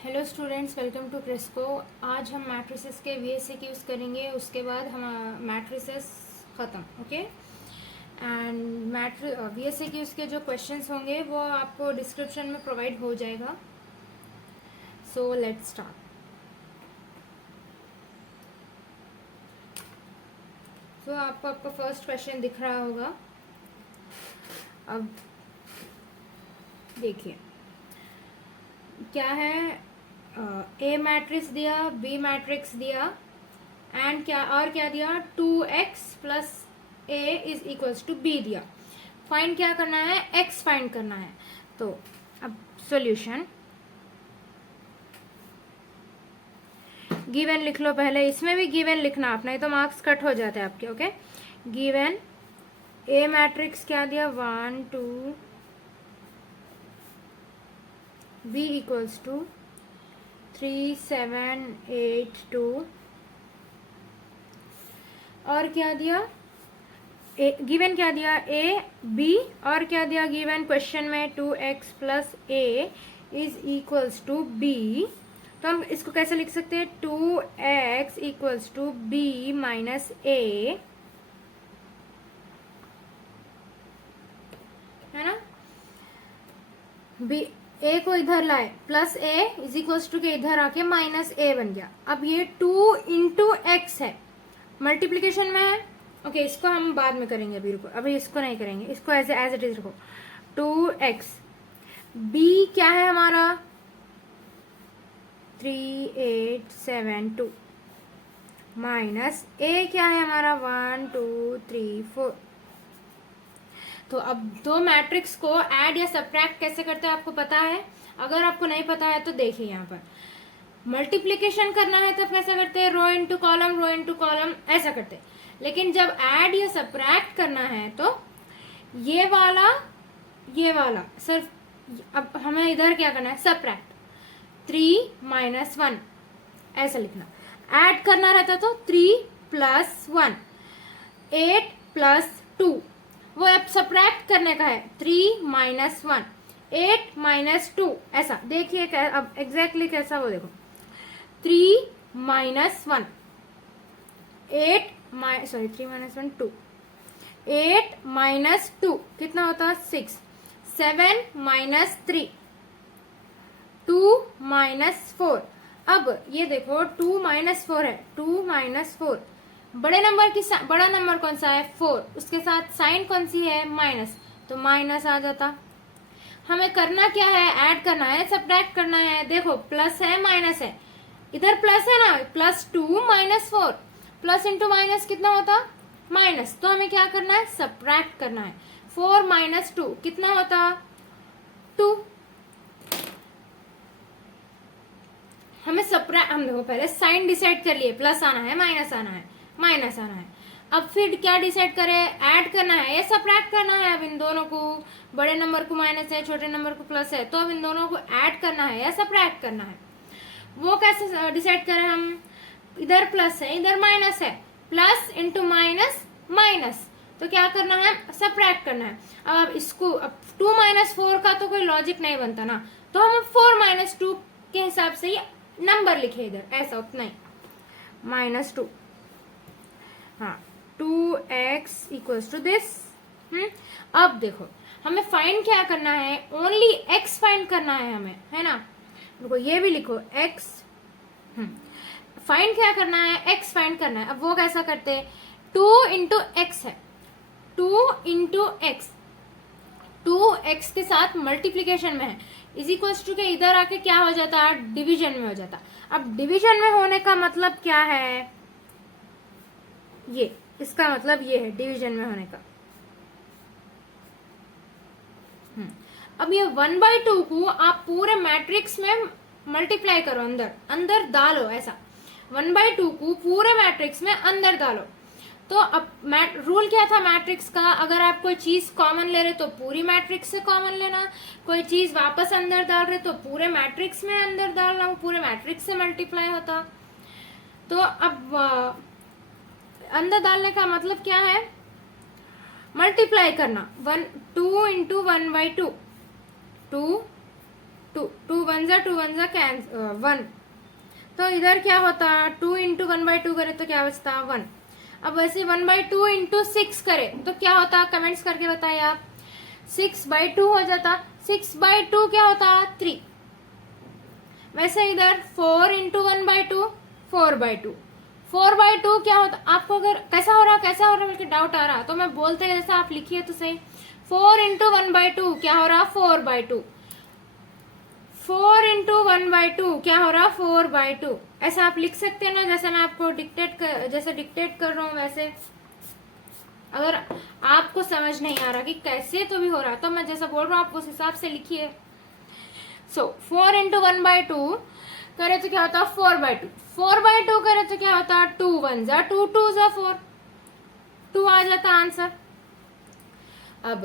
Hello students, welcome to Crisco. आज हम matrices के VSCQs करेंगे, उसके बाद हम मैट्रिसेस ख़त्म। ओके। एंड VSCQs के जो क्वेश्चंस होंगे वो आपको डिस्क्रिप्शन में प्रोवाइड हो जाएगा। So let's start. सो आपको आपका फर्स्ट क्वेश्चन दिख रहा होगा। अब देखिए क्या है। ए मैट्रिक्स दिया, बी मैट्रिक्स दिया एंड क्या दिया, 2x plus A is equals to B दिया। फाइंड क्या करना है, x फाइंड करना है। तो अब सॉल्यूशन गिवन लिख लो पहले, इसमें भी गिवन लिखना आप, नहीं तो मार्क्स कट हो जाते हैं आपके। ओके। गिवन ए मैट्रिक्स क्या दिया, 1 2, बी इक्वल्स टू 3 7 8 2, और क्या दिया, गिवन क्या दिया, ए बी, और क्या दिया गिवन क्वेश्चन में, 2x plus A is equals to B. तो हम इसको कैसे लिख सकते हैं, 2x equals to B minus A, है ना। बी ए को इधर लाए, plus A is equals to के इधर आके माइनस ए बन गया। अब ये 2 इंटू एक्स है, मल्टीप्लीकेशन में है। ओके, इसको हम बाद में करेंगे, अभी रुको, अभी इसको नहीं करेंगे, इसको एज इट इज रखो। 2x, बी क्या है हमारा, 3 8 7 2, माइनस ए क्या है हमारा, 1 2 3 4। तो अब दो मैट्रिक्स को ऐड या सब्ट्रैक्ट कैसे करते हैं आपको पता है। अगर आपको नहीं पता है तो देखिए, यहाँ पर मल्टीप्लीकेशन करना है तो कैसे करते हैं, रो इंटू कॉलम ऐसा करते हैं। लेकिन जब ऐड या सब्ट्रैक्ट करना है तो ये वाला सिर्फ, अब हमें इधर क्या करना है, सब्ट्रैक्ट 3 माइनस 1 ऐसा लिखना। ऐड करना रहता तो 3 प्लस 1 8 प्लस 2, वो अब सब्ट्रैक्ट करने का है, 3 माइनस 1 8 माइनस 2 ऐसा। देखिए अब एग्जैक्टली कैसा, वो देखो, 3 माइनस 1 8 3 माइनस 1 2, 8 माइनस 2 कितना होता है, 6, 7 माइनस 3 2 माइनस 4। अब ये देखो 2 माइनस 4 है, 2 माइनस 4, बड़ा नंबर कौन सा है, 4, उसके साथ साइन कौन सी है, माइनस, तो माइनस आ जाता। हमें करना क्या है, ऐड करना है, सब्ट्रैक्ट करना है। देखो प्लस है माइनस है, इधर प्लस है ना, plus 2 minus 4, plus into minus कितना होता, माइनस। तो हमें क्या करना है, सब्ट्रैक्ट करना है। 4 माइनस 2 कितना होता, 2। हमें सब्ट्रैक्ट, हम देखो पहले साइन डिसाइड कर लिए, प्लस आना है माइनस आना है, माइनस आना है। अब फिर क्या डिसाइड करें, ऐड करना है या सब्ट्रैक्ट करना है। अब इन दोनों को, बड़े नंबर को माइनस है, छोटे नंबर को प्लस है, तो अब इन दोनों को ऐड करना है या सब्ट्रैक्ट करना है। वो कैसे डिसाइड करें हम, इधर प्लस है इधर माइनस है, प्लस इंटू माइनस माइनस, तो क्या करना है, सब्ट्रैक्ट करना है। अब इसको, अब 2 माइनस 4 का तो कोई लॉजिक नहीं बनता ना, तो हम 4 माइनस 2 के हिसाब से ही नंबर लिखे इधर, ऐसा उतना ही, माइनस 2। हाँ, 2x इक्वल्स टू दिस। अब देखो हमें फाइंड क्या करना है, ओनली x फाइंड करना है हमें, है ना। देखो ये भी लिखो x, फाइंड क्या करना है, x फाइंड करना है। अब वो कैसा करते हैं, 2 इंटू एक्स है, 2 इंटू एक्स, 2x के साथ मल्टीप्लीकेशन में है, इज इक्वल्स टू के इधर आके क्या हो जाता है, डिवीजन में हो जाता। अब डिवीजन में होने का मतलब क्या है, ये, इसका मतलब ये है डिवीजन में होने का। अब ये 1/2 को आप पूरे मैट्रिक्स में मल्टीप्लाई करो, अंदर डालो, ऐसा 1/2 को पूरे मैट्रिक्स में अंदर डालो। तो अब रूल क्या था मैट्रिक्स का, अगर आप कोई चीज कॉमन ले रहे तो पूरी मैट्रिक्स से कॉमन लेना, कोई चीज वापस अंदर डाल रहे तो पूरे मैट्रिक्स में अंदर डालना, वो पूरे मैट्रिक्स से मल्टीप्लाई होता। तो अब अंदर डालने का मतलब क्या है, मल्टीप्लाई करना, 2 इंटू 1/2, 2 2, 2 1 जा कैंसिल 1, तो इधर क्या होता 2 इंटू 1/2 करे तो क्या बचता 1। अब वैसे 1/2 इंटू 6 करे तो क्या होता, कमेंट्स करके बताइए आप। 6/2 हो जाता, 6/2 क्या होता 3। वैसे इधर 4 इंटू 1/2 4/2, 4/2 क्या होता, आपको अगर कैसा हो रहा बल्कि डाउट आ रहा तो मैं बोलते जैसा आप लिखिए तो सही। 4 इंटू 1/2 क्या हो रहा 4/2, 4 इंटू 1/2 क्या हो रहा 4/2। ऐसा आप लिख सकते हैं ना, जैसे मैं आपको डिक्टेट कर रहा हूँ वैसे। अगर आपको समझ नहीं आ रहा कि कैसे तो भी हो रहा तो मैं जैसा बोल रहा हूँ आप उस हिसाब से लिखिए। सो 4 इंटू 1/2 करे तो क्या होता 4/2, 4/2 करे तो क्या होता 2 1 जा 2 2 जा 4, 2 आ जाता आंसर। अब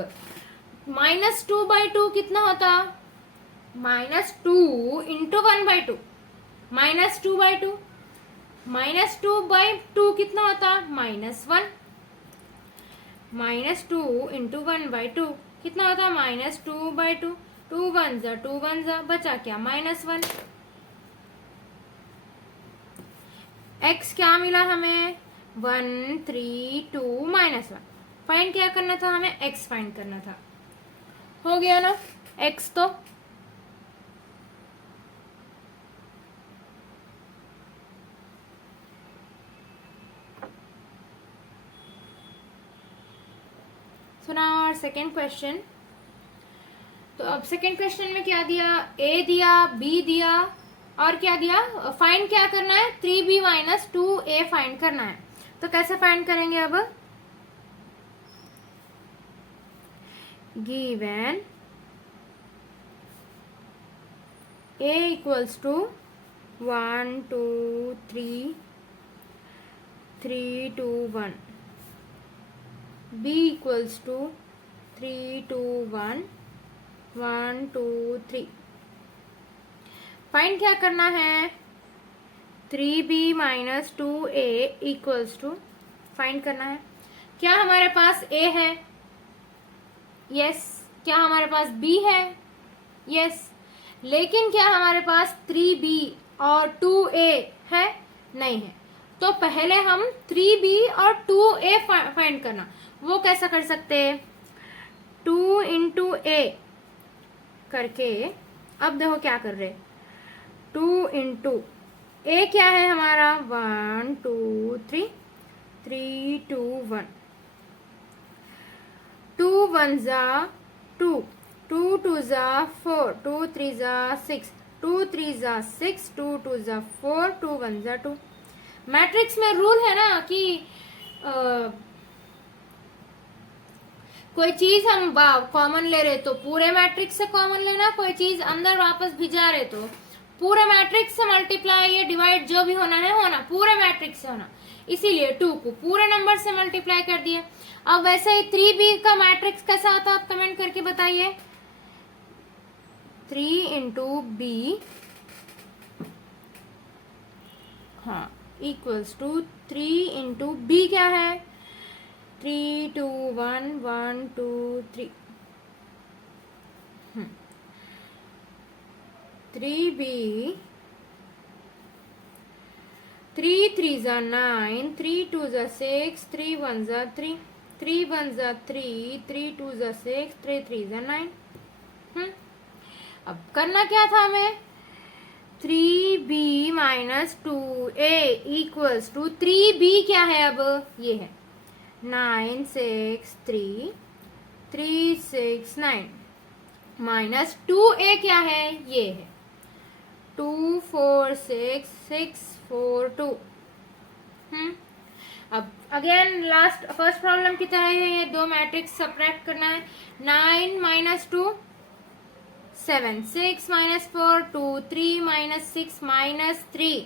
-2/2 कितना होता, -2 इंटू 1/2, -2/2, -2/2 कितना होता -1, -2 इंटू 1/2 कितना होता -2/2, 2 1 जा बचा क्या -1। x क्या मिला हमें 1 3 2 -1। फाइंड क्या करना था हमें, x फाइंड करना था। हो गया ना x तो। So now our second question. तो अब सेकेंड क्वेश्चन में क्या दिया, a दिया, b दिया और क्या दिया, फाइंड क्या करना है 3b - 2a फाइंड करना है। तो कैसे फाइंड करेंगे अब, given a equals to 1 2 3 3 2 1, b equals to 3 2 1 1 2 3। Find क्या करना है 3b - 2a equals to, find करना है क्या हमारे पास a है, यस। क्या हमारे पास b है, यस। लेकिन क्या हमारे पास 3b और 2a है, नहीं है। तो पहले हम 3b और 2a फाइंड करना, वो कैसा कर सकते हैं 2 इंटू a करके। अब देखो क्या कर रहे, 2 इंटू a क्या है हमारा 1 2 3 3 2 1, 2 1 जा 2 2 2 जा 4 2 3 जा 6 2 3 जा 6 2 2 जा 4 2 1 जा 2। मैट्रिक्स में रूल है ना कि कोई चीज हम कॉमन ले रहे तो पूरे मैट्रिक्स से कॉमन लेना, कोई चीज अंदर वापस भिजा रहे तो पूरे मैट्रिक्स से मल्टीप्लाई या डिवाइड जो भी होना है होना पूरे मैट्रिक्स से होना। इसीलिए 2 को पूरे नंबर से मल्टीप्लाई कर दिया। अब वैसे ही 3b का मैट्रिक्स कैसा होता आप कमेंट करके बताइए। 3 इंटू b हाँ इक्वल्स टू 3 इंटू b क्या है 3 2 1 1 2 3, 3b 3 3 जा 9 3 2 जा 6 3 1 जा 3 3 1 जा 3 3 2 जा 6 3 3 जा 9। अब करना क्या था हमें 3b - 2a equals to 3b क्या है अब ये है 9 6 3 3 6 9 माइनस 2a क्या है ये है 2 4 6 6 4 2। अब अगेन लास्ट फर्स्ट प्रॉब्लम की तरह है, ये दो मैट्रिक्स सब्ट्रैक्ट करना है। 9 - 2 7 6 - 4 2 3 - 6 -3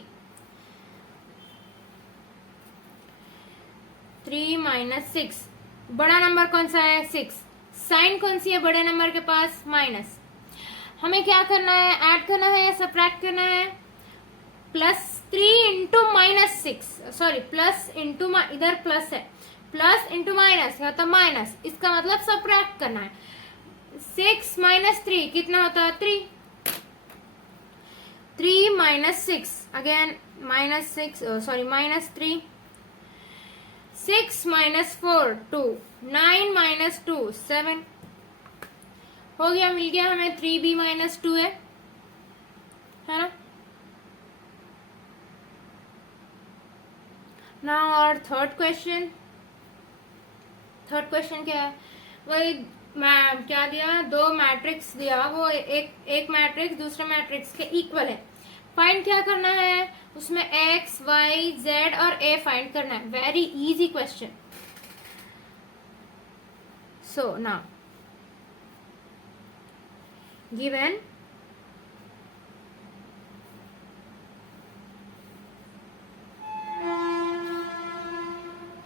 3 - 6। बड़ा नंबर कौन सा है 6, साइन कौन सी है बड़े नंबर के पास माइनस। हमें क्या करना है ऐड करना है या सब्ट्रैक्ट करना है +3 इंटू -6 सॉरी प्लस इंटू इधर प्लस है प्लस इंटू माइनस है तो माइनस, इसका मतलब सब्ट्रैक्ट करना है। 6 - 3 कितना होता है 3, minus 6, again minus 6, sorry minus 3, 6 minus 4 2, 9 minus 2 7, हो गया, मिल गया हमें 3b minus 2 है ना। नाउ और थर्ड क्वेश्चन क्या है, वही मैं क्या दिया, दो मैट्रिक्स दिया, वो एक मैट्रिक्स दूसरे मैट्रिक्स के इक्वल है, फाइंड क्या करना है उसमें, एक्स वाई जेड और ए फाइंड करना है, very easy question. So now given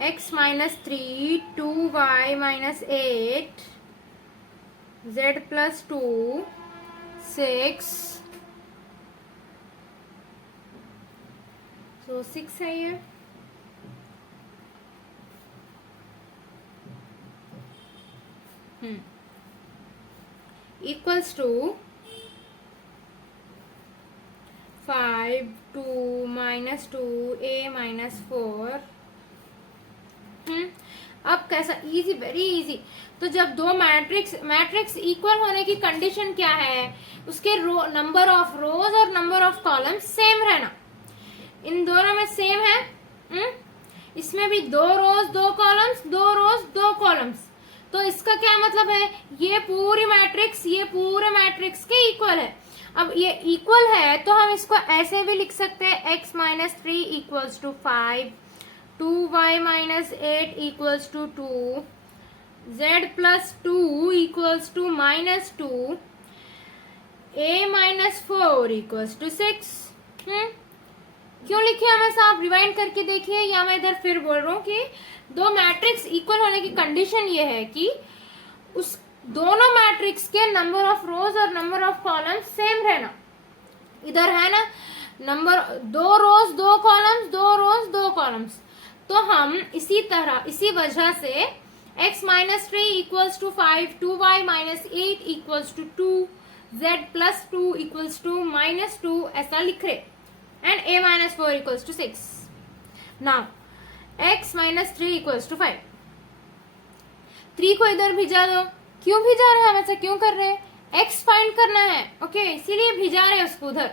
x minus 3, 2y minus 8, z plus 2, 6, so 6 है ये, equals to 5, 2 minus 2, a minus 4। अब कैसा, इजी, वेरी इजी। तो जब दो मैट्रिक्स इक्वल होने की कंडीशन क्या है, उसके नंबर ऑफ रोज और नंबर ऑफ कॉलम सेम रहना, इन दोनों में सेम है। इसमें भी 2 रोज 2 कॉलम्स, 2 रोज 2 कॉलम्स, तो इसका क्या मतलब है, ये पूरे मैट्रिक्स के इक्वल है। अब ये इक्वल है तो हम इसको ऐसे भी लिख सकते हैं, x minus 3 equals to 5, 2y minus 8 equals to 2, z plus 2 equals to minus 2, a minus 4 equals to 6। क्यों लिखे हमेशा, आप रिवाइंड करके देखिए, या मैं इधर फिर बोल रहा हूँ कि दो मैट्रिक्स इक्वल होने की कंडीशन ये है कि उस दोनों मैट्रिक्स के नंबर ऑफ रोज और नंबर ऑफ कॉलम सेम रहना। इधर है ना नंबर 2 रोज 2 कॉलम्स, 2 रोज 2 कॉलम्स, तो हम इसी वजह से x minus 3 equals to 5, 2y minus 8 equals to 2, z plus 2 equals to minus 2 ऐसा लिख रहे, and a minus 4 equals to 6। now x minus 3 equals to 5, 3 को इधर भिजा दो, क्यों भिजा रहे हैं हम ऐसा क्यों कर रहे हैं, x फाइंड करना है, ओके इसीलिए भिजा रहे हैं उसको उधर,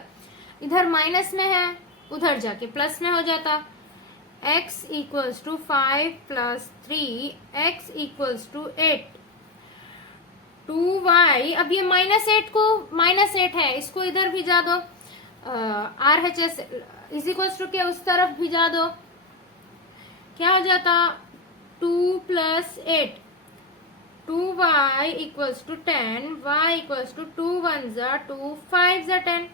इधर माइनस में है उधर जाके प्लस में हो जाता, x equals to 5 plus 3, x equals to 8, 2y, अब ये -8 है, इसको इधर भिजा दो, RHS इज इक्वल्स टू के उस तरफ भिजा दो, क्या हो जाता 2 plus 8, 2y equals to 10, y equals to 2 1s are 2, 5s are 10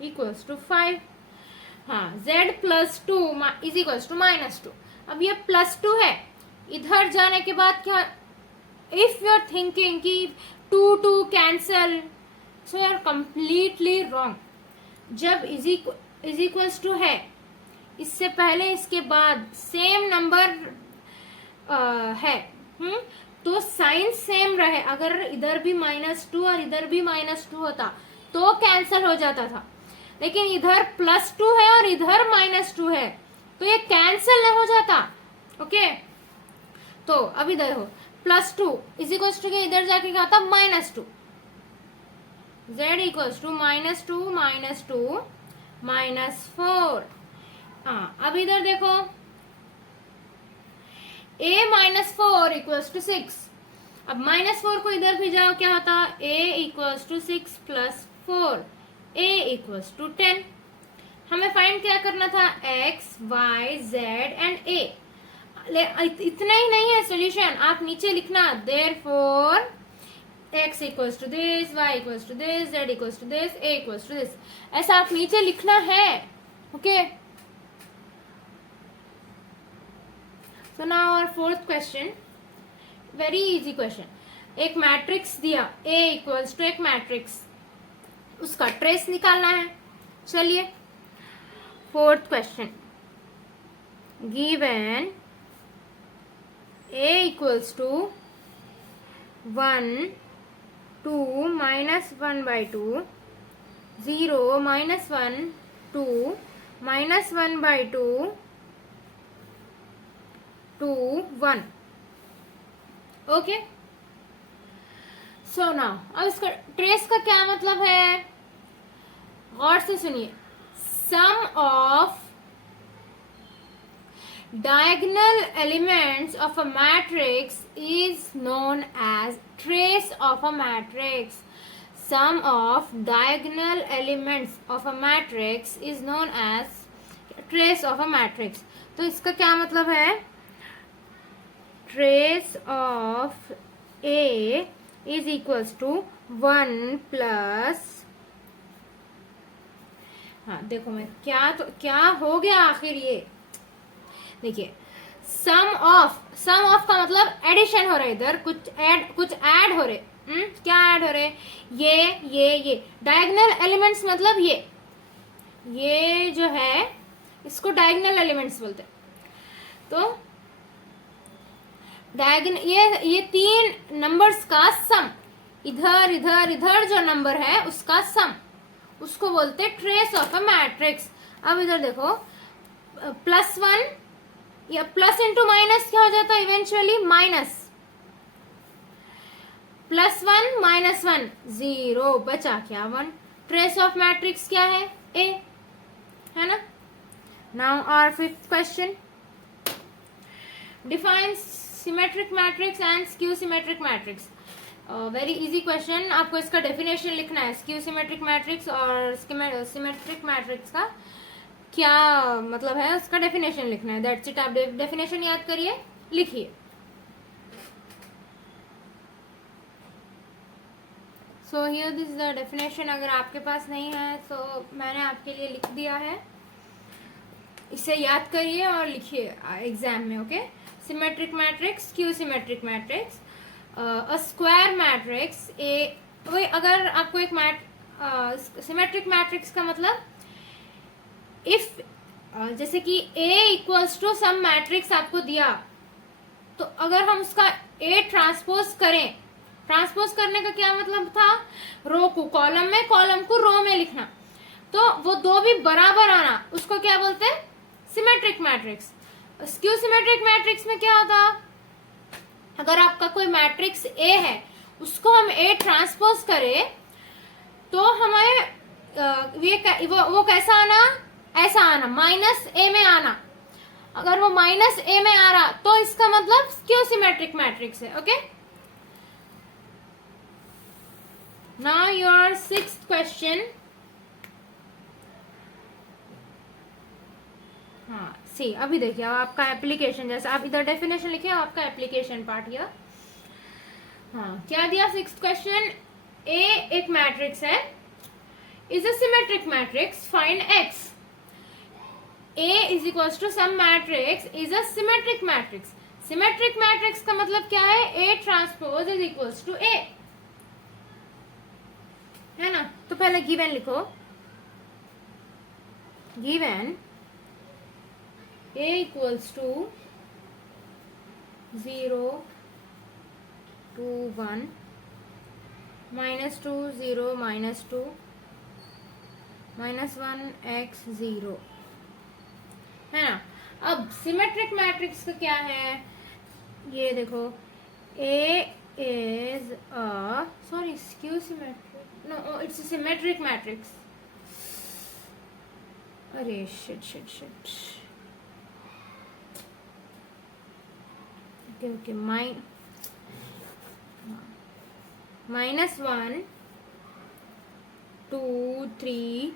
equals to 5। हाँ z plus 2 is equals to -2, अब ये +2 है, इधर जाने के बाद क्या, इफ यू आर थिंकिंग कि 2 cancel, so you are completely wrong. जब इज इक्वल्स टू है, इससे पहले इसके बाद सेम नंबर है, तो साइन सेम रहे, अगर इधर भी -2 और इधर भी -2 होता तो कैंसल हो जाता था, लेकिन इधर +2 है और इधर -2 है, तो ये कैंसल नहीं हो जाता, ओके। तो अब इधर हो +2 इज इक्वल टू के इधर जाके क्या होता -2, z इक्वल्स टू -2 -4। अब इधर देखो a -4 इक्वल्स टू 6, अब -4 को इधर भी जाओ, क्या होता a equals to 6 + 4, a equals to 10। हमें फाइंड क्या करना था, x, y, z and a। इतना ही नहीं है सोल्यूशन, आप नीचे लिखना therefore x equals to this, y equals to this, z equals to this, a equals to this, ऐसा आप नीचे लिखना है, okay. So now our fourth question, very easy question. एक मैट्रिक्स दिया a इक्वल्स टू एक मैट्रिक्स, उसका trace निकालना है। चलिए fourth question, given a equals to 1, 2 -1/2, 0 minus 1 2 minus 1 by 2 2 1. Okay, so now अब इसका ट्रेस का क्या मतलब है, गौर से सुनिए. सम of diagonal elements of a matrix is known as trace of a matrix. Sum of diagonal elements of a matrix is known as trace of a matrix. तो इसका क्या मतलब है, trace of A is equals to 1 plus, हाँ देखो मैं क्या हो गया आखिर, ये देखिए सम ऑफ का मतलब एडिशन हो रहा है, इधर कुछ ऐड हो रहे. क्या ऐड हो रहे, ये डायगोनल एलिमेंट्स मतलब ये जो है इसको डायगोनल एलिमेंट्स बोलते हैं. तो ये 3 नंबर्स का सम, इधर इधर इधर जो नंबर है उसका सम, उसको बोलते हैं ट्रेस ऑफ अ मैट्रिक्स. अब इधर देखो +1 या प्लस इंटू माइनस क्या हो जाता है इवेंचुअली, माइनस. +1 -1 0, बचा क्या 1. ट्रेस ऑफ मैट्रिक्स क्या है, ए, है ना. Now our 5th question, define symmetric matrix and skew symmetric matrix. Very easy question, आपको इसका डेफिनेशन लिखना है, स्क्यू सिमेट्रिक मैट्रिक्स और सिमेट्रिक मैट्रिक्स का क्या मतलब है, उसका डेफिनेशन लिखना है. That's it. आप डेफिनेशन याद करिए, लिखिए. So here this is the definition. अगर आपके पास नहीं है तो मैंने आपके लिए लिख दिया है, इसे याद करिए और लिखिए एग्जाम में. Okay, symmetric matrix, skew symmetric matrix, a square matrix. वही अगर आपको एक सिमेट्रिक मैट्रिक्स का मतलब इफ जैसे कि A equals to some matrix आपको दिया, तो अगर हम उसका A ट्रांसपोज करें, ट्रांसपोज करने का क्या मतलब था, रो को कॉलम में, कॉलम को रो में लिखना, तो वो दो भी बराबर आना, उसको क्या बोलते हैं, symmetric matrix. Skew symmetric matrix में क्या होता, अगर आपका कोई मैट्रिक्स A है, उसको हम A ट्रांसपोज करें तो हमें वो कैसा आना, ऐसा आना, -A में आना. अगर वो -A में आ रहा तो इसका मतलब स्क्यू सिमेट्रिक मैट्रिक्स है. Okay, now your 6th question. हाँ सी, अभी देखिए आपका एप्लीकेशन, जैसे आप इधर डेफिनेशन लिखे, आपका एप्लीकेशन पार्ट हियर. हाँ क्या दिया 6th क्वेश्चन, A एक मैट्रिक्स है, is a symmetric matrix, find X. A is equals to some matrix is a symmetric matrix. Symmetric matrix का मतलब क्या है, A transpose is equals to A, है ना. तो पहले गिवन लिखो, given A equals to 0 2 1 -2 0 -2 -1 x 0, है ना. अब सिमेट्रिक मैट्रिक्स का क्या है, ये देखो A is a, sorry, skew symmetric, no, it's a symmetric matrix. अरे shit. Okay, -1 2 3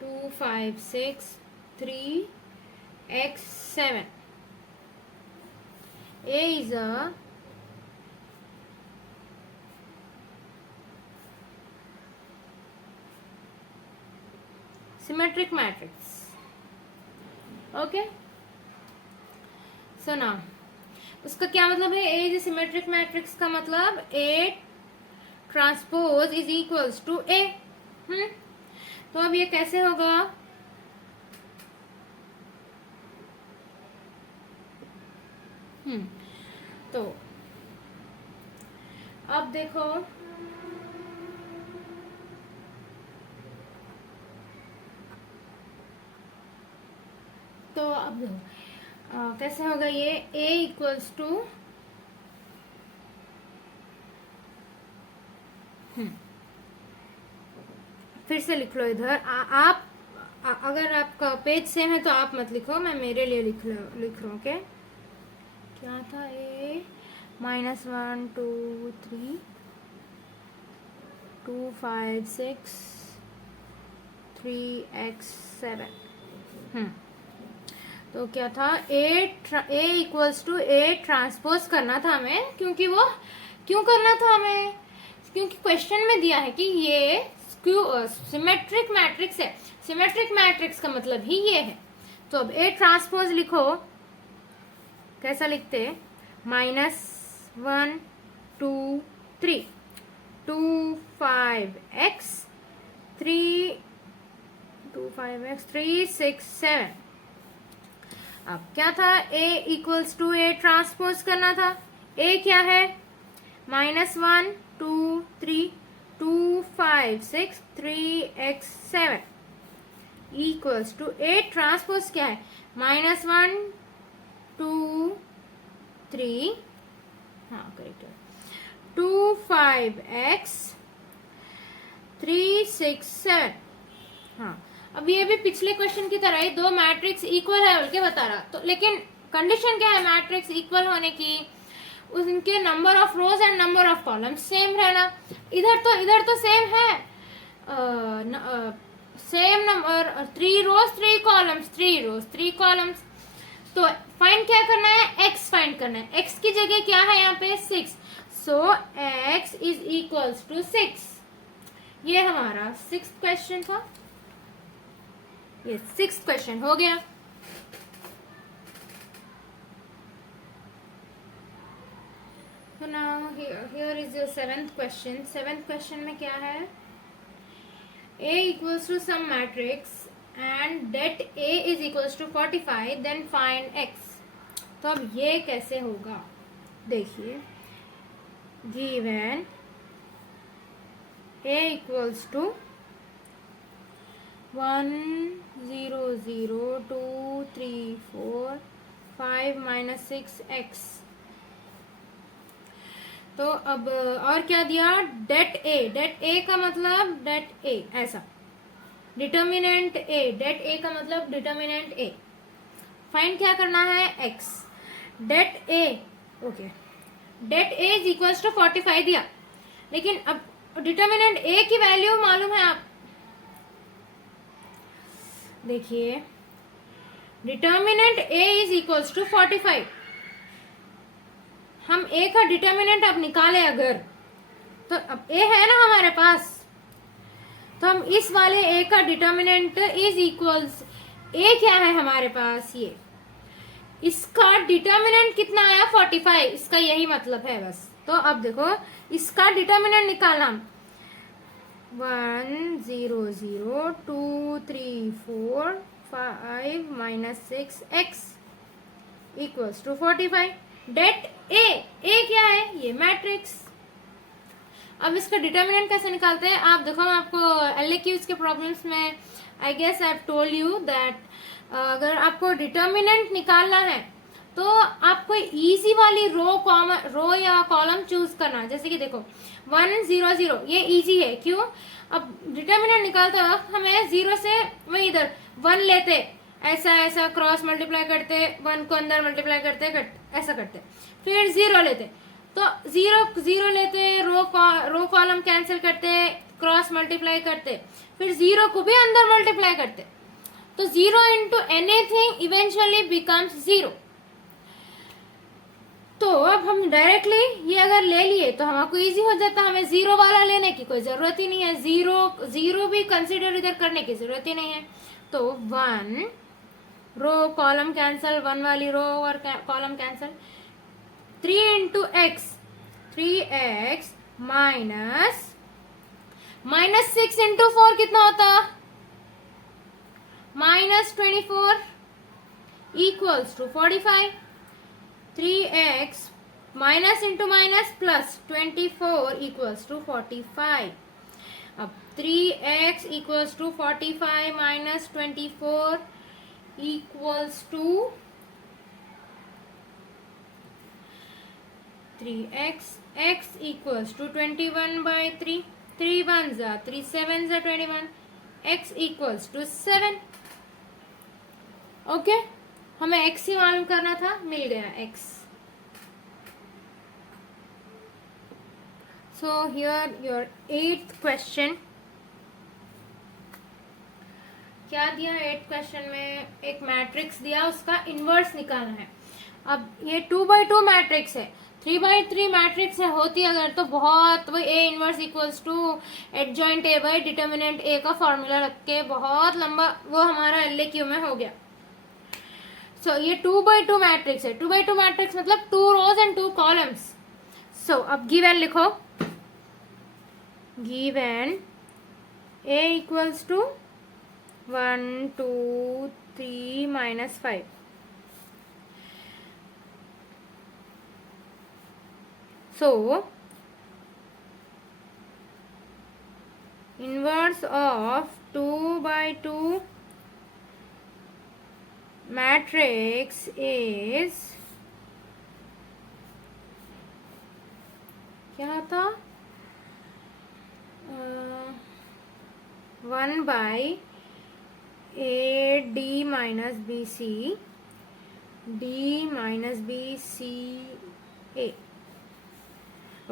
2 5 6 3 x 7. A is a symmetric matrix. Okay, so now उसका क्या मतलब है, A इज सिमेट्रिक मैट्रिक्स का मतलब A transpose is equals to A. तो अब ये कैसे होगा, तो अब देखो तो अब कैसे होगा ये a इक्वल्स टू फिर से लिख लो इधर। आप अगर आपका पेज सेम है तो आप मत लिखो, मैं मेरे लिए लिख रहा हूँ। ओके, क्या था ए -1 2 3 2 5 6 3x 7। तो क्या था ए इक्वल्स टू ए ट्रांसपोज करना था हमें, क्योंकि वो क्यों करना था हमें, क्योंकि क्वेश्चन में दिया है कि ये सिमेट्रिक मैट्रिक्स है। सिमेट्रिक मैट्रिक्स का मतलब ही ये है। तो अब ए ट्रांसपोज लिखो, कैसा लिखते, -1 2 3 2 5x 3 6 7। अब क्या था, a equals to A transpose करना था। a क्या है, -1 2 3 2 5 6 3x 7 equals to A transpose क्या है, -1 2 3 हाँ करेक्ट है 2 5x 3 6 7। हाँ, अब ये भी पिछले क्वेश्चन की तरह ही दो मैट्रिक्स इक्वल है बोल के बता रहा। तो लेकिन कंडीशन क्या है मैट्रिक्स इक्वल होने की, उनके number of rose and number of columns same रहना। इधर तो सेम है, सेम नंबर 3 रोज 3 कॉलम्स 3 रोज 3 कॉलम्स। तो फाइंड क्या करना है, x फाइंड करना है। x की जगह क्या है यहाँ पे 6, सो x इज इक्वल्स टू 6। ये हमारा 6th क्वेश्चन था। ये 6th क्वेश्चन हो गया। So now here is your 7th question। 7th question में क्या है, a equals to some matrix and that a is equals to 45, then find x। तो अब ये कैसे होगा, देखिए, given a equals to 1 0 0 2 3 4 5 -6x। तो अब और क्या दिया, डेट ए का मतलब डेट ए, ऐसा डिटर्मिनेंट ए, डेट ए का मतलब डिटर्मिनेंट ए। फाइंड क्या करना है, X, det A. Okay, det A is equals to 45 दिया, लेकिन अब डिटर्मिनेंट ए की वैल्यू मालूम है आप, देखिए determinant A is equals to 45। हम ए का डिटर्मिनेंट अब निकाले अगर, तो अब ए है ना हमारे पास, तो हम इस वाले ए का डिटर्मिनेंट इज इक्वल्स, ए क्या है हमारे पास, ये इसका डिटर्मिनेंट कितना आया 45, इसका यही मतलब है बस। तो अब देखो इसका डिटर्मिनेंट निकालना, 1 0 0 2 3 4 5 -6x इक्वल्स टू 45। डेट ए क्या है, ये मैट्रिक्स। अब इसका डिटर्मिनेंट कैसे निकालते हैं, आप देखो, मैं आपको LAQs के प्रॉब्लम्स में I guess I have told you that अगर आपको डिटर्मिनेंट निकालना है तो आपको इजी वाली रो या कॉलम चूज करना है। जैसे कि देखो 1 0 0, ये इजी है, क्यों, अब डिटर्मिनेंट निकालते वक्त हमें 0 से वही इधर 1 लेते, ऐसा क्रॉस मल्टीप्लाई करते, 1 को अंदर मल्टीप्लाई करते, ऐसा करते, फिर 0 लेते, तो 0 लेते, रो कॉलम कैंसिल करते, क्रॉस मल्टीप्लाई करते, फिर 0 को भी अंदर मल्टीप्लाई करते, तो 0 इंटू एनीथिंग इवेंचुअली बिकम्स 0। तो अब हम डायरेक्टली ये अगर ले लिए तो हमको इजी हो जाता, हमें 0 वाला लेने की कोई जरूरत ही नहीं है, 0 भी कंसिडर इधर करने की जरूरत ही नहीं है। तो 1 रो कॉलम कैंसल, 1 वाली रो और column cancel, 3 into X 3x minus 6 into 4 कितना होता, -24 equals to 45। 3x minus into minus plus 24 equals to 45। अब 3x equals to 45 -24 equals to 3x, x equals to 21/3, 3 1 जा 3 7 जा 21, x इक्वल्स टू 7. ओके, हमें x ही मालूम करना था, मिल गया x. So here your 8th question. क्या दिया 8th क्वेश्चन में? एक मैट्रिक्स दिया, उसका इनवर्स निकालना है. अब ये 2/2 मैट्रिक्स है, 3/3 मैट्रिक्स है होती अगर तो बहुत वही A inverse equals to adjoint A by determinant A का फॉर्मूला रख के बहुत लंबा वो हमारा LAQ में हो गया. सो ये 2/2 मैट्रिक्स है. 2/2 मैट्रिक्स मतलब 2 रोज एंड 2 कॉलम्स. सो अब गिवन लिखो. given a equals to 1 2 3 minus 5. So inverse of 2/2 matrix is क्या था? 1/AD minus BC, D minus BCA.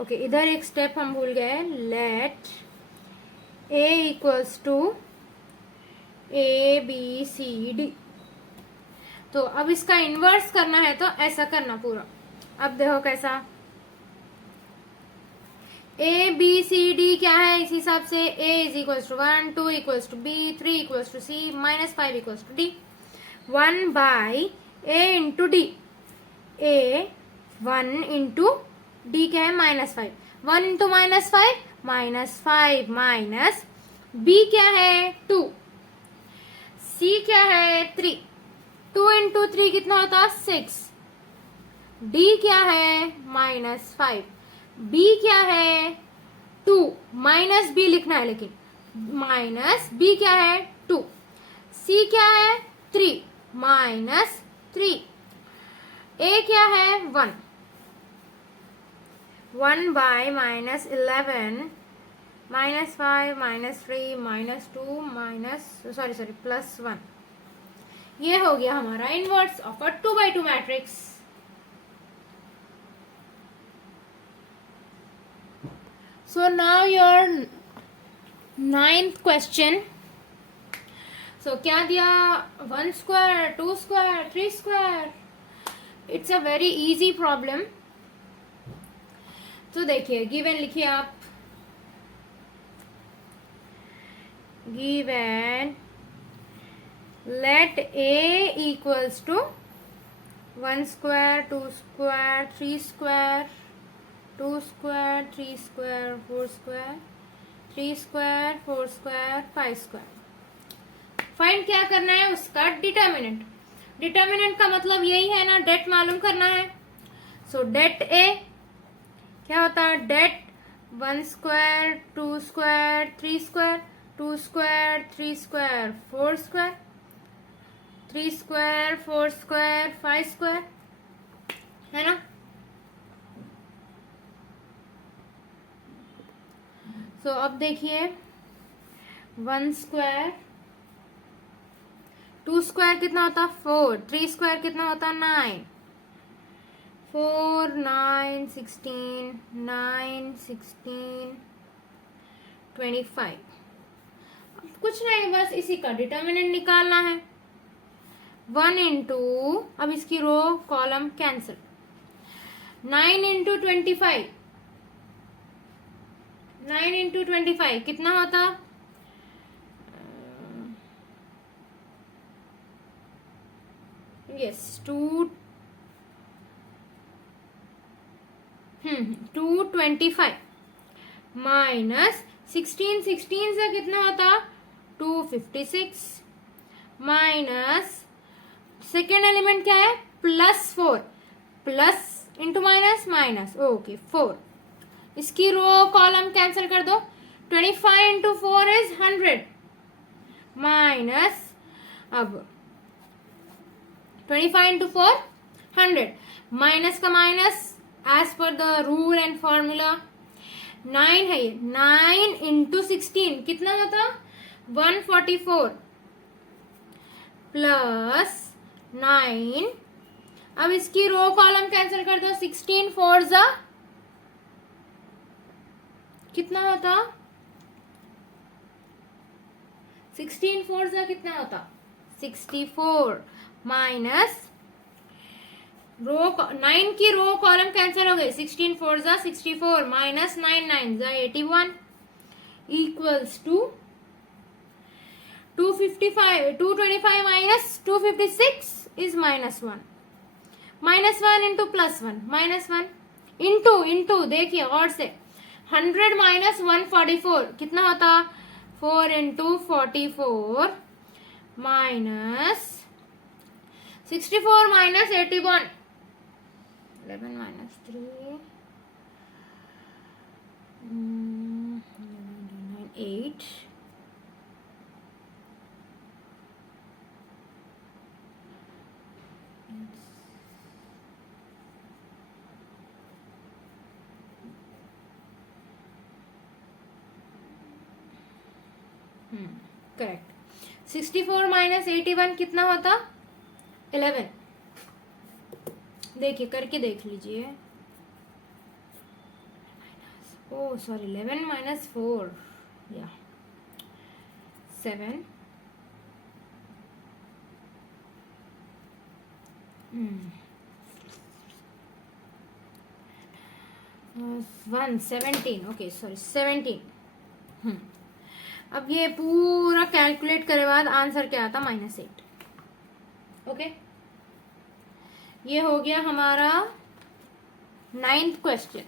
Okay, इधर एक स्टेप हम भूल गए. Let A equals to ABCD. तो अब इसका इनवर्स करना है तो ऐसा करना पूरा. अब देखो कैसा. ए बी सी डी क्या है इस हिसाब से. A is equals to 1, 2 equals to B, 3 equals to C, -5 equals to D. 1/A into D. A 1 into D क्या है -5. 1 इंटू -5 -5 माइनस बी क्या है 2, सी क्या है 3. 2 इंटू 3 कितना होता है 6. डी क्या है -5. बी क्या है 2, माइनस बी लिखना है लेकिन. माइनस बी क्या है 2. सी क्या है 3 -3. ए क्या है 1. 1/-11 -5 -3 -2 +1. ये हो गया हमारा inverse of a 2/2 matrix. So now your 9th question. So क्या दिया? 1 square, 2 square, 3 square. It's a very easy problem. तो देखिए गिवन लिखिए आप. Given let A equals to 1 square, 2 square, 3 square, 2 square, 3 square, 4 square, 3 square, 4 square, 5 square. Find क्या करना है? उसका डिटर्मिनेंट. डिटर्मिनेंट का मतलब यही है ना, डेट मालूम करना है. सो डेट ए क्या होता है? Det 1 square, 2 square, 3 square, 2 square, 3 square, 4 square, 3 square, 4 square, 5 square, है ना. तो अब देखिए 1 स्क्वायर, 2 स्क्वायर कितना होता? 4. 3 स्क्वायर कितना होता? 9. 4 9 16, 9 16 25. कुछ नहीं, बस इसी का डिटर्मिनेंट निकालना है. 1 इंटू, अब इसकी row column cancel. 9 into 25, 9 into 25 कितना होता? यस 225 माइनस 16 से कितना होता? 256 माइनस सेकेंड एलिमेंट क्या है? +4. Plus into minus minus. Okay 4. इसकी रो कॉलम कैंसिल कर दो. 25 इंटू 4 इज 100 माइनस, अब 25 इंटू 4 100, माइनस का minus as per the rule and formula 9 है ये, 9 इंटू 16 कितना होता 144 प्लस 9, अब इसकी रो कॉलम कैंसिल कर दो, 16 4 जा कितना होता 16 4 जा कितना होता 64 माइनस रो 9 की रो कॉलम कैंसिल हो गई, 16 4 जा 64 माइनस 9 9 जा 81 equals to 255 225 minus 256 is -1, -1 into +1 -1 into देखिए और से 100 माइनस 144 कितना होता 4 into 44 minus 64 minus 81 11 minus 3 8 correct 64 minus 81 कितना होता 11, देखिए करके देख लीजिए, ओ सॉरी 11 माइनस 4 या 7 1 17 ओके सॉरी 17। अब ये पूरा कैलकुलेट करे बाद आंसर क्या आता -8। ओके ये हो गया हमारा 9th क्वेश्चन।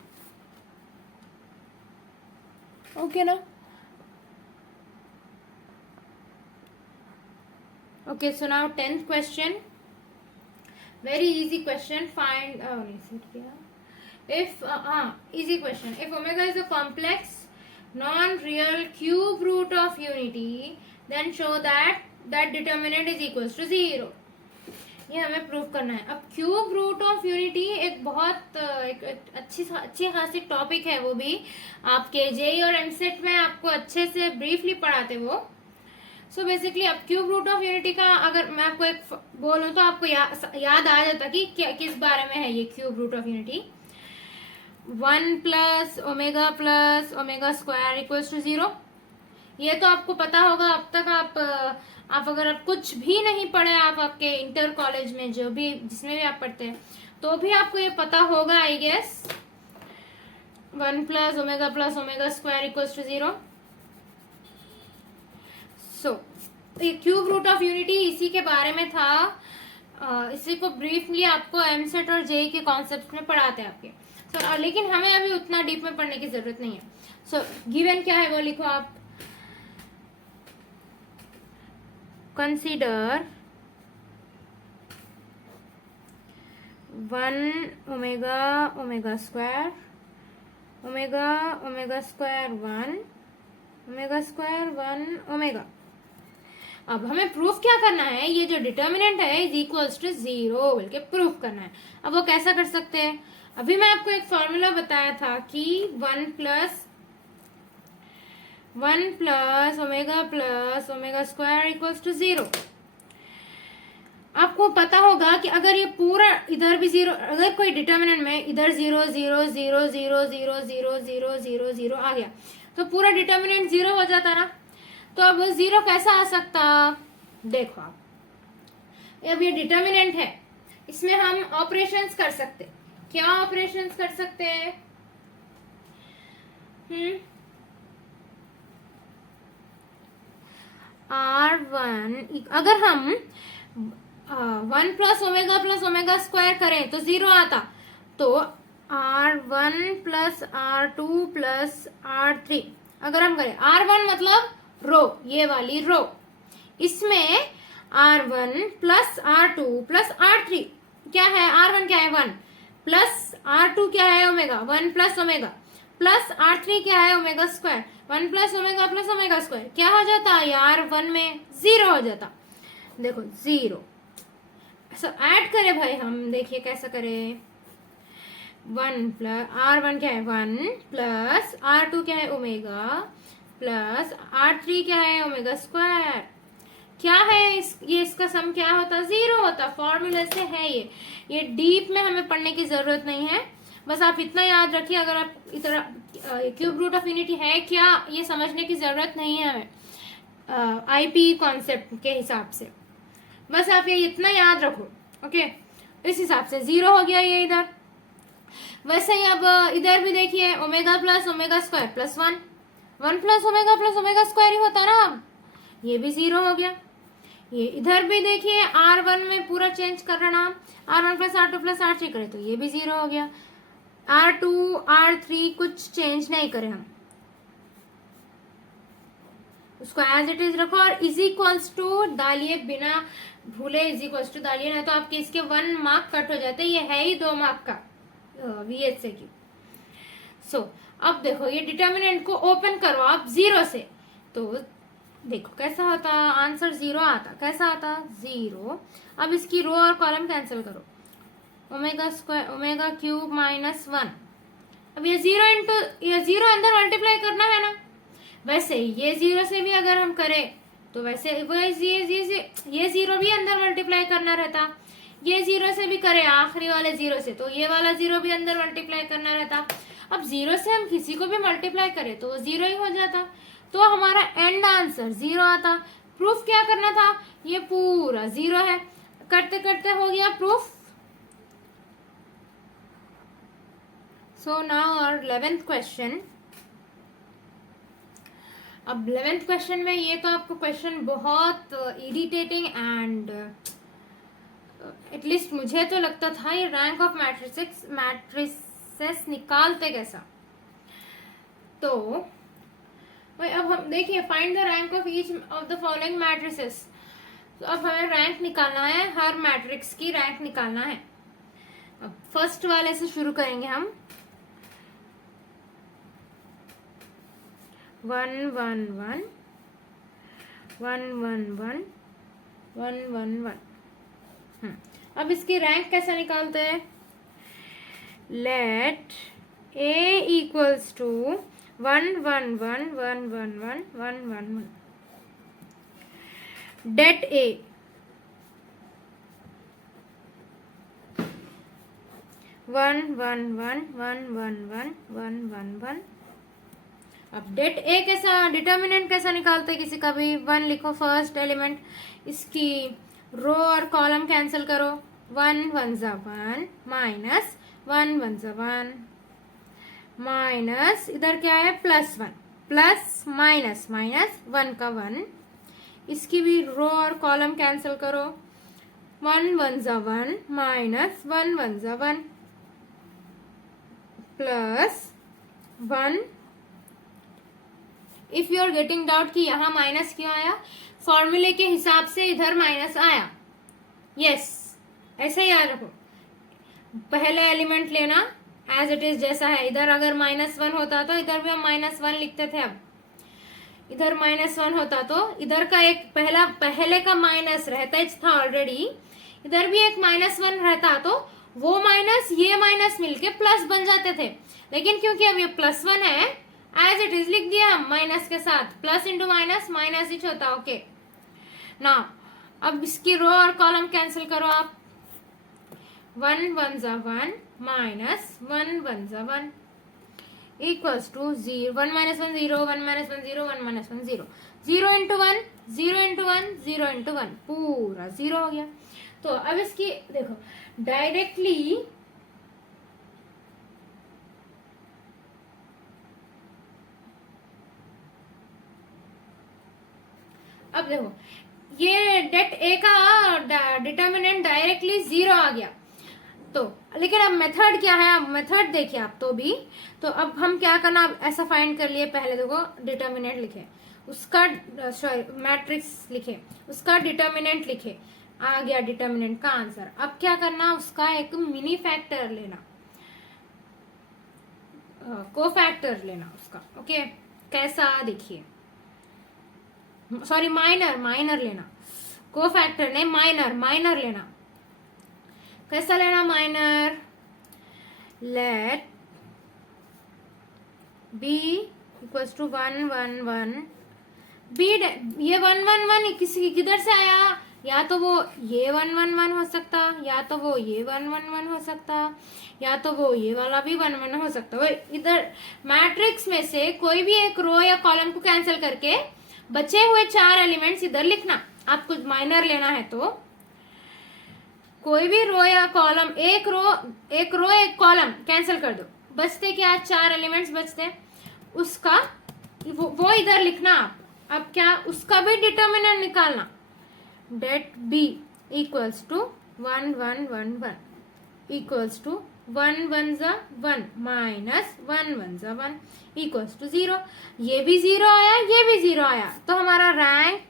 ओके ना, okay so now 10th question, very easy question, find if easy question, if omega is a complex non-real cube root of unity then show that determinant is equals to 0। ये हमें prove करना है। अब cube root of unity एक बहुत एक अच्छी खासी टॉपिक है, वो भी आपके जेई और एमसेट में आपको अच्छे से ब्रीफली पढ़ाते वो। सो बेसिकली अब क्यूब रूट ऑफ यूनिटी का अगर मैं आपको एक बोलूं तो आपको याद आ जाता कि किस बारे में है ये cube root of unity. 1 plus omega square equals to 0, ये तो आपको पता होगा। अब तक आप अगर आप कुछ भी नहीं पढ़े, आप आपके इंटर कॉलेज में जो भी जिसमें भी आप पढ़ते हैं तो भी आपको ये पता होगा I guess. 1 plus omega square equals to 0। So ये क्यूब रूट ऑफ यूनिटी इसी के बारे में था। इसी को ब्रीफली आपको एमसेट और जेई के कॉन्सेप्ट में पढ़ाते हैं आपके। लेकिन हमें अभी उतना डीप में पढ़ने की जरूरत नहीं है। सो गिवन क्या है वो लिखो आप। Consider 1 omega square 1 omega. अब हमें प्रूफ क्या करना है, ये जो डिटर्मिनेंट है इज इक्वल्स टू 0 बोल के प्रूफ करना है। अब वो कैसा कर सकते हैं, अभी मैं आपको एक फॉर्मूला बताया था कि 1 plus omega square equals to 0। आपको पता होगा कि अगर ये पूरा इधर भी 0, अगर कोई डिटर्मिनेंट में इधर 0 0 0 0 0 0 0 0 0 आ गया तो पूरा डिटर्मिनेंट 0 हो जाता ना। तो अब 0 कैसा आ सकता, देखो आप, अब ये डिटर्मिनेंट है, इसमें हम ऑपरेशंस कर सकते। क्या ऑपरेशंस कर सकते हैं, R1 अगर हम 1 प्लस ओमेगा स्क्वायर करें तो 0 आता, तो R1 plus R2 plus R3 अगर हम करें, R1 मतलब रो, ये वाली रो, इसमें R1 plus R2 plus R3 क्या है, R1 क्या है 1 प्लस R2 क्या है omega 1 plus omega plus R3 क्या है omega square 1 plus omega square, क्या हो जाता यार 1 में 0 हो जाता। देखो 0 सो ऐड करें भाई हम, देखिए कैसा करें। 1 प्लस R1 क्या है 1 प्लस R2 क्या है ओमेगा प्लस R3 क्या है ओमेगा स्क्वायर। क्या है ये इसका सम क्या होता, 0 होता। फॉर्मूला से है ये डीप में हमें पढ़ने की जरूरत नहीं है। बस आप इतना याद रखिए, अगर आप इतना क्यूब रूट ऑफ यूनिटी है क्या ये समझने की जरूरत नहीं है हमें आईपी कॉन्सेप्ट के हिसाब से। बस आप ये इतना याद रखो, ओके। इस हिसाब से 0 हो गया ये इधर। वैसे ही अब इधर भी देखिए omega plus omega square plus 1 plus omega square ही होता ना। अब ये भी 0 हो गया। ये इधर भी देखिए R1 में पूरा चेंज कर रहा नाम, R1 plus R2 plus R3 करे तो ये भी 0 हो गया। R2 R3 कुछ चेंज नहीं करे हम, उसको एज इट इज रखो और इज इक्वल्स टू डालिए, बिना भूले इज इक्वल्स टू डालिए, नहीं तो आपके इसके 1 मार्क कट हो जाते। ये है ही 2 मार्क का VHC की। सो अब देखो ये डिटर्मिनेंट को ओपन करो आप 0 से, तो देखो कैसा होता, आंसर 0 आता। कैसा आता 0। अब इसकी रो और कॉलम कैंसिल करो, omega square omega cube minus 1। अब ये 0 इंटू ये 0 अंदर मल्टीप्लाई करना है ना। वैसे ये 0 से भी अगर हम करें तो वैसे ये 0 भी अंदर मल्टीप्लाई करना रहता। ये 0 से भी करे आखिरी वाले 0 से, तो ये वाला 0 भी अंदर मल्टीप्लाई करना रहता। अब 0 से हम किसी को भी मल्टीप्लाई करें तो वो 0 ही हो जाता, तो हमारा एंड आंसर 0 आता। प्रूफ क्या करना था, ये पूरा 0 है। करते करते हो गया प्रूफ। सो नाउ और 11th क्वेश्चन। अब 11th क्वेश्चन में ये तो आपको क्वेश्चन बहुत इरिटेटिंग एंड एटलीस्ट मुझे तो लगता था ये रैंक ऑफ मैट्रिसेस निकालते कैसा। तो भाई अब हम देखिए find the rank of each of the following matrices. तो अब हमें रैंक निकालना है, हर मैट्रिक्स की रैंक निकालना है। अब फर्स्ट वाले से शुरू करेंगे हम। 1 1 1 1 1 1 1 1 1। अब इसकी रैंक कैसे निकालते हैं, let A equals to 1 1 1 1 1 1 1 1 1। Det A 1 1 1 1 1 1 1 1 1। अब डेट A कैसा, डिटर्मिनेंट कैसा निकालते हैं किसी का भी। 1 लिखो फर्स्ट एलिमेंट, इसकी रो और कॉलम कैंसिल करो। 1 1 जा 1 माइनस 1 1 जा 1 माइनस इधर क्या है प्लस 1 प्लस माइनस माइनस 1 का 1। इसकी भी रो और कॉलम कैंसिल करो। 1 1 जा 1 माइनस 1 1 जा 1 प्लस 1। If you are getting doubt कि यहां माइनस क्यों आया, फॉर्मूले के हिसाब से इधर माइनस आया। यस ऐसे ही याद रखो, पहले एलिमेंट लेना एज इट इज जैसा है। इधर अगर -1 होता तो इधर भी हम -1 लिखते थे। अब इधर -1 होता तो इधर का एक पहले का माइनस रहता ही था ऑलरेडी, इधर भी एक -1 रहता तो वो माइनस ये माइनस मिलके प्लस बन जाते थे। लेकिन क्योंकि अब ये +1 है एज इट इज लिख दिया हम माइनस के साथ। प्लस इंटू माइनस माइनस ही होता। ओके ना, अब इसकी रो और कॉलम कैंसिल करो आप। 1 1 जा 1 माइनस 1 1 जा 1 equals to 0 1 -1 0 1 -1 0 1 -1 0 0 into 1 0 into 1 0 into 1 पूरा 0 हो गया। तो अब इसकी देखो डायरेक्टली अब देखो ये डेट ए का डिटर्मिनेंट डायरेक्टली 0 आ गया। तो लेकिन अब मेथड क्या है, अब मेथड देखिए आप तो भी। तो अब हम क्या करना, अब ऐसा फाइंड कर लिए, पहले देखो डिटर्मिनेंट लिखे, उसका मैट्रिक्स लिखे, उसका डिटर्मिनेंट लिखे, आ गया डिटर्मिनेंट का आंसर। अब क्या करना, उसका एक मिनी फैक्टर लेना, को फैक्टर लेना उसका। ओके कैसा देखिए, सॉरी माइनर लेना, को फैक्टर नहीं माइनर लेना। कैसा लेना minor, let B equals to 1 1 1 B, ये 1 1 1 किसी किधर से आया, या तो वो ये 1 1 1 हो सकता, या तो वो ये 1 1 1 हो सकता, या तो वो ये वाला भी 1 1 हो सकता। वो इधर मैट्रिक्स में से कोई भी एक रो या कॉलम को कैंसिल करके बचे हुए 4 एलिमेंट्स इधर लिखना। आपको माइनर लेना है तो कोई भी रो या कॉलम, एक रो एक कॉलम कैंसिल कर दो, बचते क्या 4 एलिमेंट्स बचते, उसका वो इधर लिखना आप। अब क्या, उसका भी डिटर्मिनेंट निकालना, det B equals to 1 1 1 1 equals to 1 1 जा 1 माइनस 1 1 जा 1 इक्वल्स टू 0। ये भी 0 आया, ये भी 0 आया, तो हमारा rank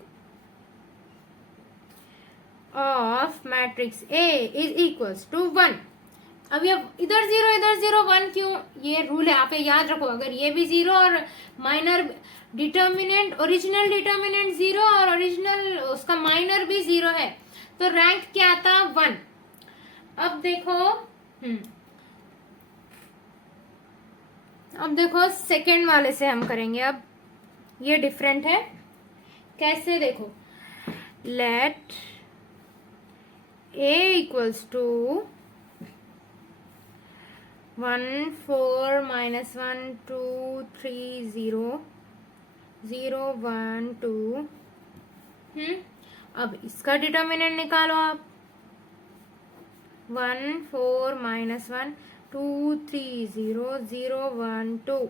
of matrix A is equals to 1। अब ये इधर 0 1 क्यों, ये रूल है, आप याद रखो। अगर ये भी 0 और माइनर डिटर्मिनेंट, ओरिजिनल डिटर्मिनेंट 0 और ओरिजिनल उसका माइनर भी 0 है, तो रैंक क्या आता 1। अब देखो सेकेंड वाले से हम करेंगे। अब ये डिफरेंट है, कैसे देखो, let a equals to 1 4 minus 1 2 3 0 0 1 2। अब इसका डिटर्मिनेंट निकालो आप, 1 4 minus 1 2 3 0 0 1 2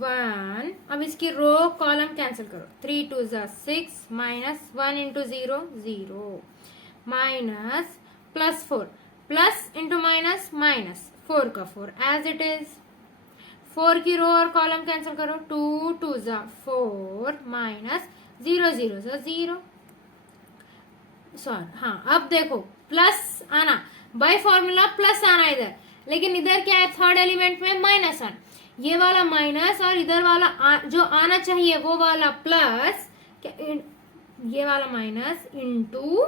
1। अब इसकी रो कॉलम कैंसिल करो, 3 2 जा 6 minus 1 into 0 0 minus plus 4 plus into minus minus 4 का 4 एज इट इज। 4 की रो और कॉलम कैंसिल करो, 2 2 जा 4 माइनस 0 0 जा 0। सॉरी, हाँ अब देखो प्लस आना, बाय फॉर्मूला प्लस आना इधर, लेकिन इधर क्या है, थर्ड एलिमेंट में माइनस आना, ये वाला माइनस और इधर वाला जो आना चाहिए वो वाला प्लस, ये वाला माइनस इंटू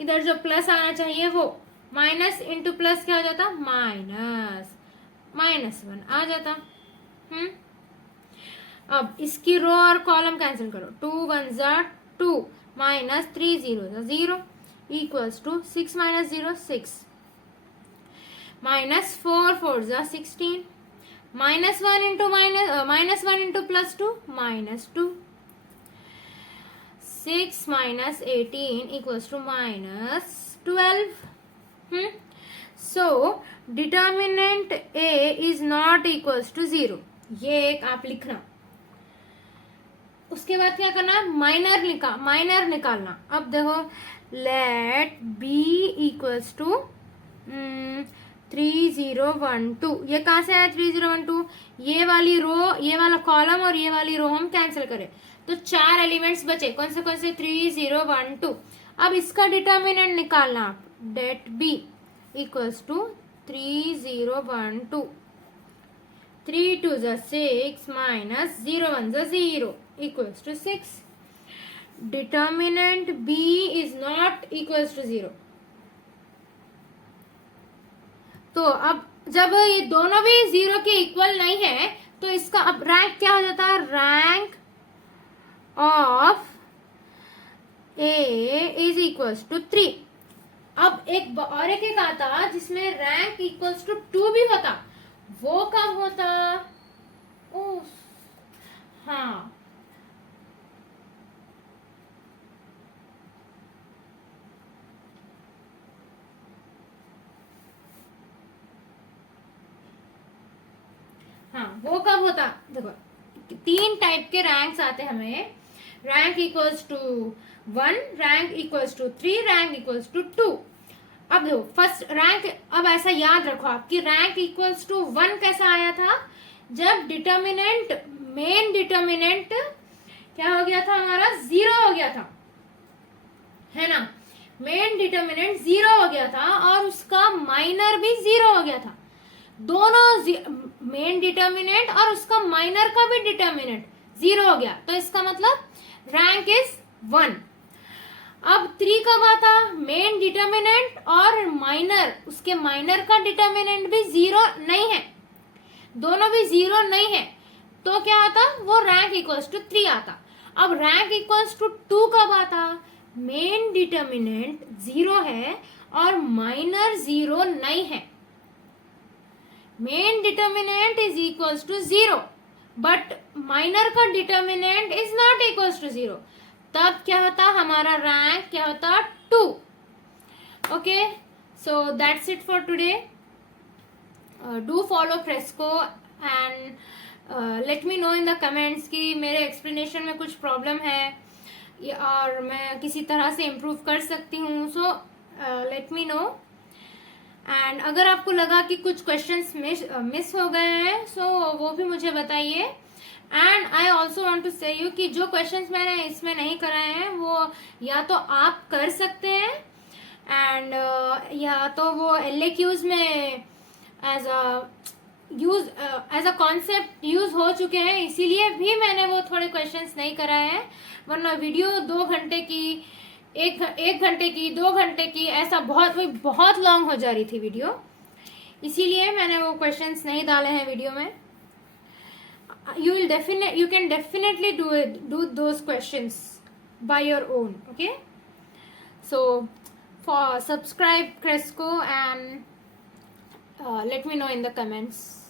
इधर जो प्लस आना चाहिए वो माइनस इंटू प्लस क्या हो जाता, माइनस 1 आ जाता। अब इसकी रो और कॉलम कैंसिल करो, 2 1 जा 2 माइनस 3 0 जा 0 इक्वल्स टू 6 माइनस 0 6 माइनस 4 4 जा 16 minus 1 into minus 1 into plus 2 minus 2 6 minus 18 equals to minus 12। So determinant A is not equals to 0, ये एक आप लिखना। उसके बाद क्या करना, माइनर निकालना। अब देखो लेट बी इक्वल्स टू 3 0 1 2, ये कहां से आया 3 0 1 2, ये वाली रो, ये वाला कॉलम और ये वाली रो हम कैंसिल करें तो 4 एलिमेंट्स बचे, कौन से 3 0 1 2। अब इसका डिटर्मिनेंट निकालना आप, डेट बी इक्वल्स टू 3 0 1 2 3 2 जा 6 माइनस 0 1 जा 0 equals to 6। Determinant B is not equals to 0। तो अब जब ये दोनों भी 0 के इक्वल नहीं है तो इसका अब रैंक क्या हो जाता है, rank of A is equals to 3। अब एक आता जिसमें रैंक इक्वल्स टू 2 भी होता, वो कब होता, ओह हाँ वो कब होता, देखो 3 टाइप के रैंक्स आते हमें, rank equals to 1, rank equals to 3, rank equals to 2। अब देखो फर्स्ट रैंक, अब ऐसा याद रखो आप कि रैंक इक्वल्स टू 1 कैसा आया था, जब डिटर्मिनेंट, मेन डिटर्मिनेंट क्या हो गया था हमारा, 0 हो गया था, है ना। मेन डिटर्मिनेंट 0 हो गया था और उसका माइनर भी 0 हो गया था, दोनों मेन डिटर्मिनेंट और उसका माइनर का भी डिटर्मिनेंट 0 हो गया, तो इसका मतलब रैंक इज 1। अब 3 कब आता, मेन डिटर्मिनेंट और माइनर, उसके माइनर का डिटर्मिनेंट भी 0 नहीं है, दोनों भी 0 नहीं है, तो क्या आता, वो रैंक इक्वल्स टू 3 आता। अब रैंक इक्वल्स टू 2 कब आता, मेन डिटर्मिनेंट 0 है और माइनर 0 नहीं है। Main determinant is equals to 0 but minor का determinant is not equals to 0, तब क्या होता, हमारा रैंक क्या होता, 2। Okay, so that's it for today. Do follow Fresco and let me know in the comments कि मेरे एक्सप्लेनेशन में कुछ प्रॉब्लम है और मैं किसी तरह से इम्प्रूव कर सकती हूँ, so let me no. And अगर आपको लगा कि कुछ क्वेश्चंस मिस हो गए हैं, सो वो भी मुझे बताइए। And I also want to say you कि जो क्वेश्चंस मैंने इसमें नहीं कराए हैं वो या तो आप कर सकते हैं एंड या तो वो LAQs में एज अ कॉन्सेप्ट यूज हो चुके हैं, इसीलिए भी मैंने वो थोड़े क्वेश्चंस नहीं कराए हैं, वरना वीडियो 2 घंटे की, एक घंटे की, 2 घंटे की, ऐसा बहुत लॉन्ग हो जा रही थी वीडियो, इसीलिए मैंने वो क्वेश्चंस नहीं डाले हैं वीडियो में। you can definitely do those questions by your own. Okay, so for subscribe Cresco and let me know in the comments.